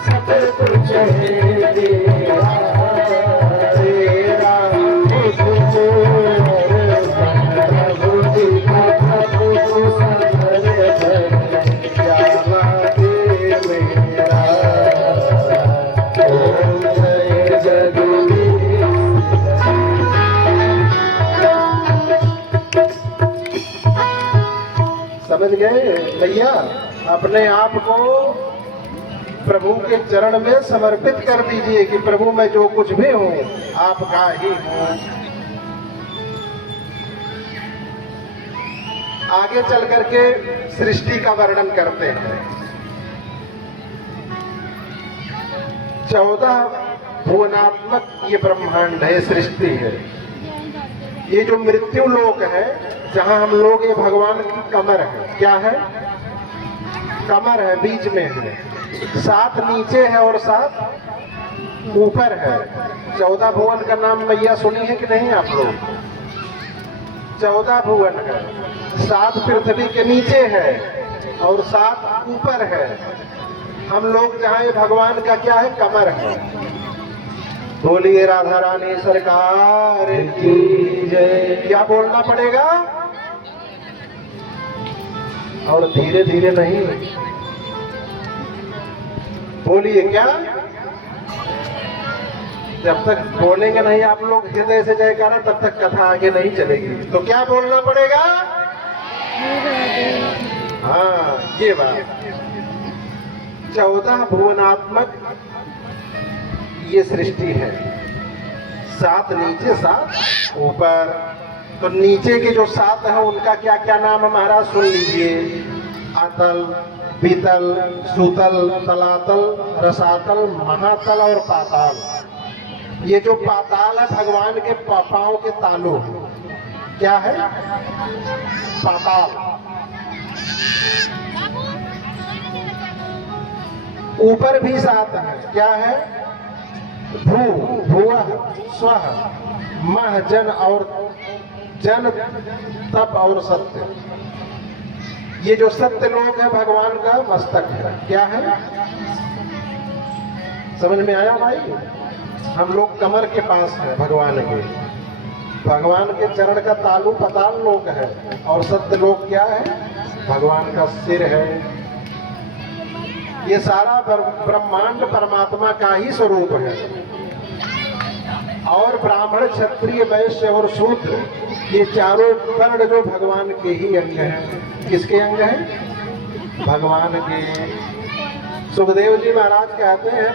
सब कुछ है तेरा, तेरा प्रभु दिखा प्रभु समर प्याला दे मेरा। ओम जय जगदीश। समझ गए भैया? अपने आप को प्रभु के चरण में समर्पित कर दीजिए कि प्रभु मैं जो कुछ भी हूँ आपका ही हूँ। आगे चल करके सृष्टि का वर्णन करते हैं। 14 भुवनात्मक ये ब्रह्मांड है, सृष्टि है। ये जो मृत्यु लोक है, जहां हम लोग, ये भगवान की कमर है। क्या है? कमर है, बीच में है। 7 नीचे है और 7 ऊपर है। 14 भुवन का नाम मैया सुनी है कि नहीं आप लोग? 14 भुवन है। 7 पृथ्वी के नीचे है और 7 ऊपर है। हम लोग जहाँ, ये भगवान का क्या है? कमर है। बोलिए राधा रानी सरकार की जय। क्या बोलना पड़ेगा? और धीरे धीरे नहीं, बोलिए। क्या? जब तक बोलेंगे नहीं आप लोग हृदय से जयकारा, तब तक कथा आगे नहीं चलेगी। तो क्या बोलना पड़ेगा? हाँ, ये बात। 14 भुवनात्मक ये सृष्टि है। 7 नीचे 7 ऊपर। तो नीचे के जो 7 है उनका क्या क्या नाम है महाराज? सुन लीजिए। अतल, बीतल, सूतल, तलातल, रसातल, महातल और पाताल। ये जो पाताल है भगवान के पाँव के तालू। क्या है? पाताल। ऊपर भी 7 है। क्या है? भू, भुवः, स्वः, मह, जन और जन, तप और सत्य। ये जो सत्य लोक है भगवान का मस्तक है। क्या है? समझ में आया भाई? हम लोग कमर के पास है भगवान के। भगवान के चरण का तालु पताल लोक है और सत्य लोक क्या है? भगवान का सिर है। ये सारा ब्रह्मांड परमात्मा का ही स्वरूप है। और ब्राह्मण, क्षत्रिय, वैश्य और शूद्र, ये चारों वर्ण जो भगवान के ही अंग हैं। किसके अंग हैं? भगवान के। सुखदेव जी महाराज कहते हैं,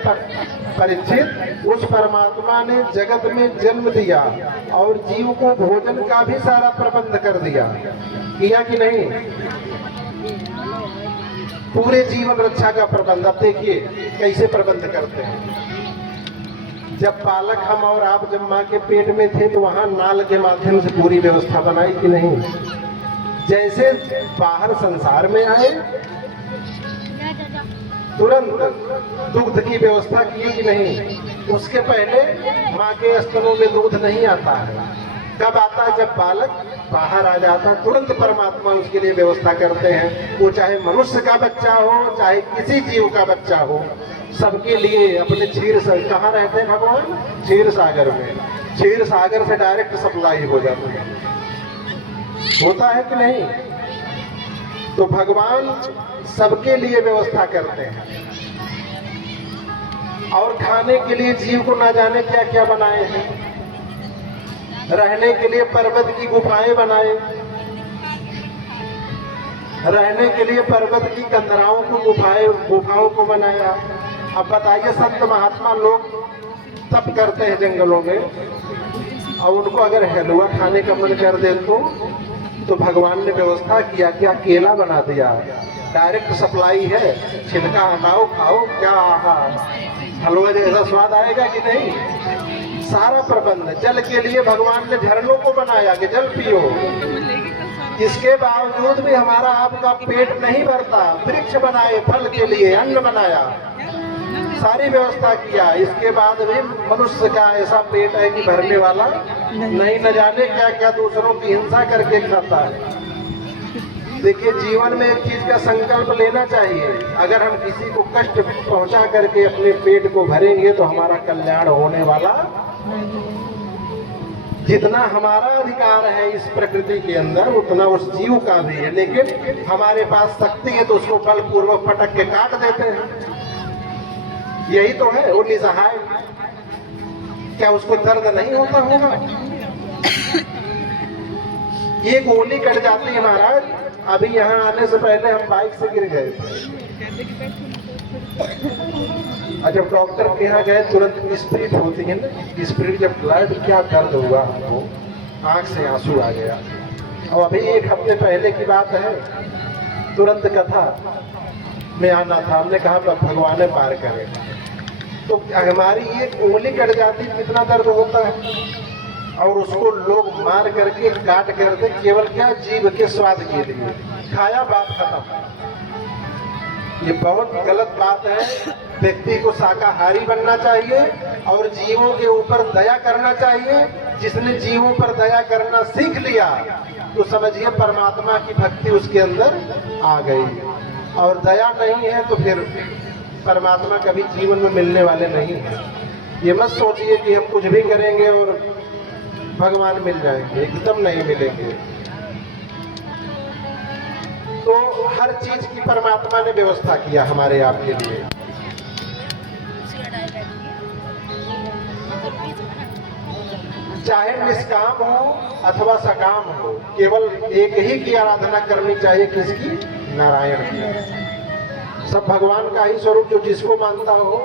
परीक्षित, उस परमात्मा ने जगत में जन्म दिया और जीव को भोजन का भी सारा प्रबंध कर दिया। किया कि नहीं? पूरे जीवन रक्षा का प्रबंध। अब देखिए कैसे प्रबंध करते हैं। जब बालक हम और आप जब माँ के पेट में थे तो वहाँ नाल के माध्यम से पूरी व्यवस्था बनाई कि नहीं? जैसे बाहर संसार में आए तुरंत दूध की व्यवस्था की कि नहीं? उसके पहले माँ के स्तनों में दूध नहीं आता है। कब आता है? जब बालक बाहर आ जाता है, तुरंत परमात्मा उसके लिए व्यवस्था करते हैं। वो चाहे मनुष्य का बच्चा हो, चाहे किसी जीव का बच्चा हो, सबके लिए अपने क्षीर सागर। कहाँ रहते हैं भगवान? क्षीर सागर में। क्षीर सागर से डायरेक्ट सप्लाई हो जाता है। होता है कि नहीं? तो भगवान सबके लिए व्यवस्था करते हैं। और खाने के लिए जीव को ना जाने क्या क्या बनाए हैं। रहने के लिए पर्वत की गुफाएं बनाए, रहने के लिए पर्वत की कंदराओं को गुफाओं को बनाया। अब बताइए, संत महात्मा लोग तप करते हैं जंगलों में, और उनको अगर हलवा खाने का मन कर दे तो भगवान ने व्यवस्था किया, क्या केला बना दिया, डायरेक्ट सप्लाई है, छिलका हटाओ खाओ, क्या आहा, हलवा जैसा स्वाद आएगा कि नहीं। सारा प्रबंध। जल के लिए भगवान ने झरनों को बनाया कि जल पियो। इसके बावजूद भी हमारा आपका पेट नहीं भरता, वृक्ष बनाए फल के लिए, अन्न बनाया, सारी व्यवस्था किया। इसके बाद भी मनुष्य का ऐसा पेट है कि भरने वाला नहीं, न जाने क्या क्या दूसरों की हिंसा करके खाता है। देखिए, जीवन में एक चीज का संकल्प लेना चाहिए। अगर हम किसी को कष्ट पहुंचा करके अपने पेट को भरेंगे तो हमारा कल्याण होने वाला। जितना हमारा अधिकार है इस प्रकृति के अंदर उतना उस जीव का भी है, लेकिन हमारे पास शक्ति है तो उसको बलपूर्वक पटक के काट देते हैं। यही तो है, वो निसहाय। क्या उसको दर्द नहीं होता होगा? ये गोली कट जाती है महाराज। अभी यहाँ आने से पहले हम बाइक से गिर गए थे और जब डॉक्टर के यहाँ गए तुरंत स्प्रिट होती है ना, स्प्रिट जब ब्लड, क्या दर्द हुआ हमको, आंख से आंसू आ गया। और अभी 1 हफ्ते पहले की बात है, तुरंत कथा में आना था, हमने कहा भगवान ने पार करे। तो हमारी ये उंगली कट जाती कितना दर्द होता है, और उसको लोग मार करके काट करते केवल क्या, जीव के स्वाद के लिए। खाया, बात खत्म। ये बहुत गलत बात है। व्यक्ति को शाकाहारी बनना चाहिए और जीवों के ऊपर दया करना चाहिए। जिसने जीवों पर दया करना सीख लिया तो समझिए परमात्मा की भक्ति उसके अंदर आ गई। और दया नहीं है तो फिर परमात्मा कभी जीवन में मिलने वाले नहीं है। ये मत सोचिए कि हम कुछ भी करेंगे और भगवान मिल जाएंगे, एकदम नहीं मिलेंगे। तो हर चीज की परमात्मा ने व्यवस्था किया हमारे आपके लिए। चाहे निष्काम हो अथवा सकाम हो, केवल एक ही की आराधना करनी चाहिए। किसकी? नारायण की। सब भगवान का ही स्वरूप, जो जिसको मानता हो।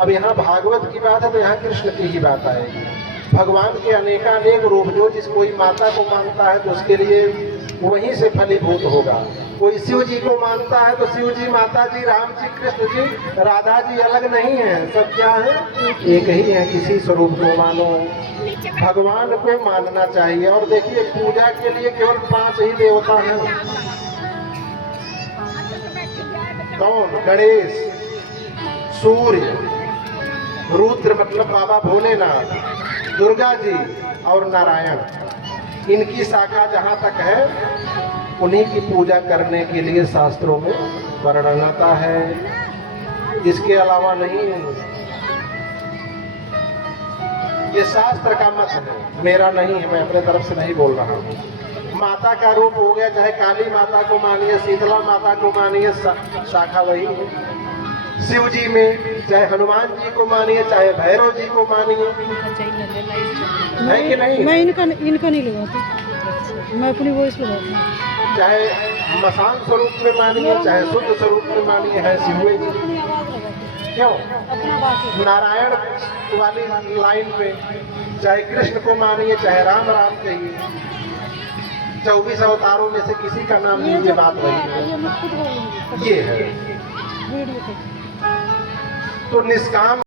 अब यहाँ भागवत की बात है तो यहाँ कृष्ण की ही बात आएगी। भगवान के अनेकानेक रूप, जो जिस कोई माता को मानता है तो उसके लिए वहीं से फलीभूत होगा। कोई शिव जी को मानता है तो शिव जी, माता जी, राम जी, कृष्ण जी, राधा जी अलग नहीं है, सब क्या है? एक ही है। किसी स्वरूप को मानो, भगवान को मानना चाहिए। और देखिए, पूजा के लिए केवल 5 ही देवता हैं। कौन? गणेश, सूर्य, रुद्र मतलब बाबा भोलेनाथ, दुर्गा जी और नारायण। इनकी शाखा जहाँ तक है उन्हीं की पूजा करने के लिए शास्त्रों में वर्णन आता है, इसके अलावा नहीं। ये शास्त्र का मत है, मेरा नहीं है, मैं अपने तरफ से नहीं बोल रहा हूँ। माता का रूप हो गया, चाहे काली माता को मानिए, शीतला माता को मानिए, शाखा वही है। शिव जी में चाहे हनुमान जी को मानिए, चाहे भैरव जी को मानिए, है कि नहीं? मैं इनका नहीं लगाती, मैं अपनी वॉइस लगाती हूँ। चाहे मसान स्वरूप में मानिए, चाहे शुद्ध स्वरूप में मानिए, है शिव जी। क्यों? नारायण वाली लाइन में चाहे कृष्ण को मानिए, चाहे राम राम कहिए। 24 अवतारों में से किसी का नाम लीजिए, बात वही है। ये है। तो निष्काम